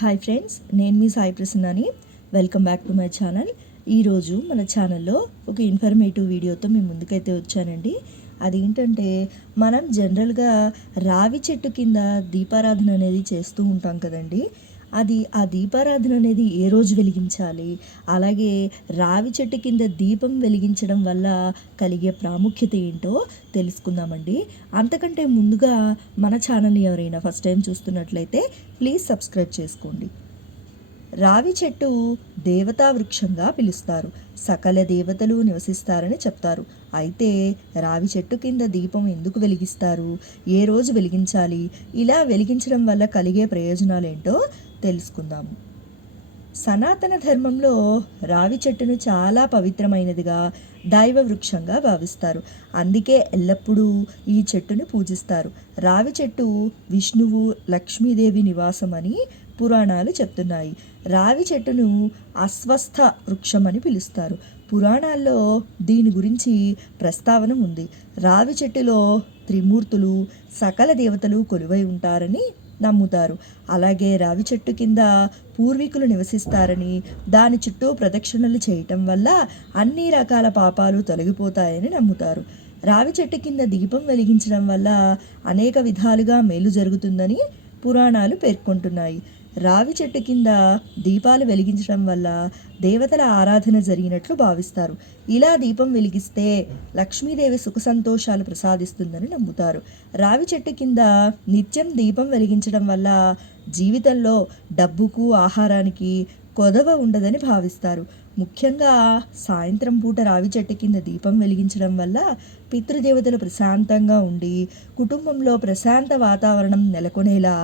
Hi friends, నేను మీ సాయి ప్రసన్నని. Welcome back to my channel. ఈరోజు మన ఛానల్లో ఒక ఇన్ఫర్మేటివ్ వీడియోతో మేము ముందుకైతే వచ్చానండి. అదేంటంటే, మనం జనరల్గా రావి చెట్టు కింద దీపారాధన అనేది చేస్తూ ఉంటాం కదండి. ఆ దీపారాధన అనేది ఏ రోజు వెలిగించాలి, అలాగే రావి చెట్టు కింద దీపం వెలిగించడం వల్ల కలిగే ప్రాముఖ్యత ఏంటో తెలుసుకుందామండి. అంతకంటే ముందుగా మన ఛానల్ని ఎవరైనా ఫస్ట్ టైం చూస్తున్నట్లయితే ప్లీజ్ సబ్స్క్రైబ్ చేసుకోండి. రావి చెట్టు దేవతా వృక్షంగా పిలుస్తారు. సకల దేవతలు నివసిస్తారని చెప్తారు. అయితే రావి చెట్టు కింద దీపం ఎందుకు వెలిగిస్తారు, ఏ రోజు వెలిగించాలి, ఇలా వెలిగించడం వల్ల కలిగే ప్రయోజనాలేంటో తెలుసుకుందాము. సనాతన ధర్మంలో రావి చెట్టును చాలా పవిత్రమైనదిగా, దైవ వృక్షంగా భావిస్తారు. అందుకే ఎల్లప్పుడూ ఈ చెట్టును పూజిస్తారు. రావి చెట్టు విష్ణువు, లక్ష్మీదేవి నివాసం అని పురాణాలు చెప్తున్నాయి. రావి చెట్టును అశ్వస్థ వృక్షం అని పిలుస్తారు. పురాణాల్లో దీని గురించి ప్రస్తావన ఉంది. రావి చెట్టులో త్రిమూర్తులు, సకల దేవతలు కొలువై ఉంటారని నమ్ముతారు. అలాగే రావి చెట్టు కింద పూర్వీకులు నివసిస్తారని, దాని చుట్టూ ప్రదక్షిణలు చేయటం వల్ల అన్ని రకాల పాపాలు తొలగిపోతాయని నమ్ముతారు. రావి చెట్టు కింద దీపం వెలిగించడం వల్ల అనేక విధాలుగా మేలు జరుగుతుందని పురాణాలు పేర్కొంటున్నాయి. రావి చెట్టు కింద దీపాలు వెలిగించడం వల్ల దేవతల ఆరాధన జరిగినట్లు భావిస్తారు. ఇలా దీపం వెలిగిస్తే లక్ష్మీదేవి సుఖ సంతోషాలు ప్రసాదిస్తుందని నమ్ముతారు. రావి చెట్టు కింద నిత్యం దీపం వెలిగించడం వల్ల జీవితంలో డబ్బుకు, ఆహారానికి కొదవ ఉండదని భావిస్తారు. ముఖ్యంగా సాయంత్రం పూట రావి చెట్టు కింద దీపం వెలిగించడం వల్ల పితృదేవతలు ప్రశాంతంగా ఉండి కుటుంబంలో ప్రశాంత వాతావరణం నెలకొనేలా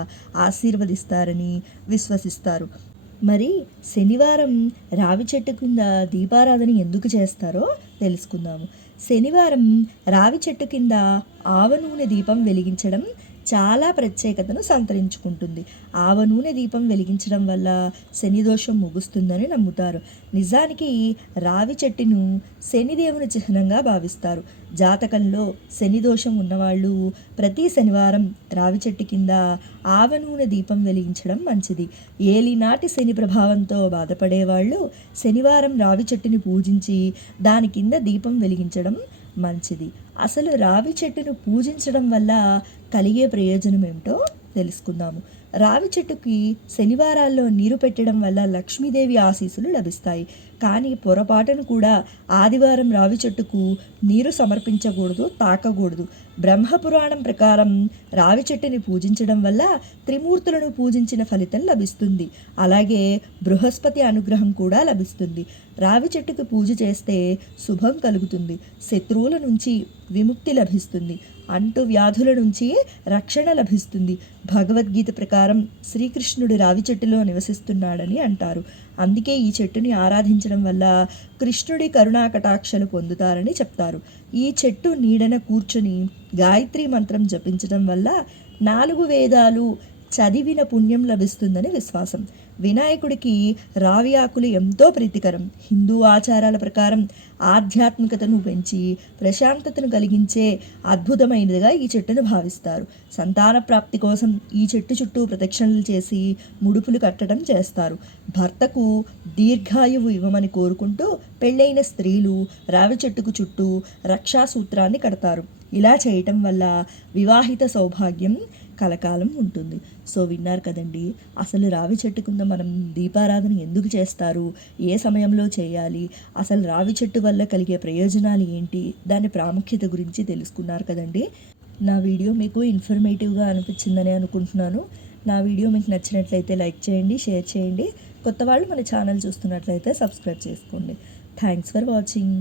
ఆశీర్వదిస్తారని విశ్వసిస్తారు. మరి శనివారం రావి చెట్టు కింద దీపారాధన ఎందుకు చేస్తారో తెలుసుకుందాము. శనివారం రావి చెట్టు కింద ఆవ నూనె దీపం వెలిగించడం చాలా ప్రత్యేకతను సంతరించుకుంటుంది. ఆవ నూనె దీపం వెలిగించడం వల్ల శని దోషం ముగుస్తుందని నమ్ముతారు. నిజానికి రావి చెట్టును శనిదేవుని చిహ్నంగా భావిస్తారు. జాతకంలో శని దోషం ఉన్నవాళ్ళు ప్రతి శనివారం రావి చెట్టు కింద ఆవ నూనె దీపం వెలిగించడం మంచిది. ఏలినాటి శని ప్రభావంతో బాధపడేవాళ్ళు శనివారం రావి చెట్టుని పూజించి దాని కింద దీపం వెలిగించడం మంచిది. అసలు రావి చెట్టును పూజించడం వల్ల కలిగే ప్రయోజనం ఏమిటో తెలుసుకుందాము. రావి చెట్టుకి శనివారాల్లో నీరు పెట్టడం వల్ల లక్ష్మీదేవి ఆశీస్సులు లభిస్తాయి. కానీ పొరపాటును కూడా ఆదివారం రావి చెట్టుకు నీరు సమర్పించకూడదు, తాకకూడదు. బ్రహ్మపురాణం ప్రకారం రావి చెట్టుని పూజించడం వల్ల త్రిమూర్తులను పూజించిన ఫలితం లభిస్తుంది. అలాగే బృహస్పతి అనుగ్రహం కూడా లభిస్తుంది. రావి చెట్టుకు పూజ చేస్తే శుభం కలుగుతుంది, శత్రువుల నుంచి విముక్తి లభిస్తుంది, అంటు వ్యాధుల నుంచి రక్షణ లభిస్తుంది. భగవద్గీత ప్రకారం శ్రీకృష్ణుడు రావి చెట్టులో నివసిస్తున్నాడని అంటారు. అందుకే ఈ చెట్టుని ఆరాధించడం వల్ల కృష్ణుడి కరుణా కటాక్షలు పొందుతారని చెప్తారు. ఈ చెట్టు నీడన కూర్చొని గాయత్రి మంత్రం జపించడం వల్ల 4 వేదాలు చదివిన పుణ్యం లభిస్తుందని విశ్వాసం. వినాయకుడికి రావి ఆకులు ఎంతో ప్రీతికరం. హిందూ ఆచారాల ప్రకారం ఆధ్యాత్మికతను పెంచి ప్రశాంతతను కలిగించే అద్భుతమైనదిగా ఈ చెట్టును భావిస్తారు. సంతాన ప్రాప్తి కోసం ఈ చెట్టు చుట్టూ ప్రదక్షిణలు చేసి ముడుపులు కట్టడం చేస్తారు. భర్తకు దీర్ఘాయువు ఇవ్వమని కోరుకుంటూ పెళ్ళైన స్త్రీలు రావి చెట్టుకు చుట్టూ రక్షాసూత్రాన్ని కడతారు. ఇలా చేయటం వల్ల వివాహిత సౌభాగ్యం కలకాలం ఉంటుంది. సో విన్నారు కదండి, అసలు రావి చెట్టు కింద మనం దీపారాధన ఎందుకు చేస్తారు, ఏ సమయంలో చేయాలి, అసలు రావి చెట్టు వల్ల కలిగే ప్రయోజనాలు ఏంటి, దాని ప్రాముఖ్యత గురించి తెలుసుకున్నారు కదండి. నా వీడియో మీకు ఇన్ఫర్మేటివ్గా అనిపించిందని అనుకుంటున్నాను. నా వీడియో మీకు నచ్చినట్లయితే లైక్ చేయండి, షేర్ చేయండి. కొత్త వాళ్ళు మన ఛానల్ చూస్తున్నట్లయితే సబ్స్క్రైబ్ చేసుకోండి. Thanks for watching.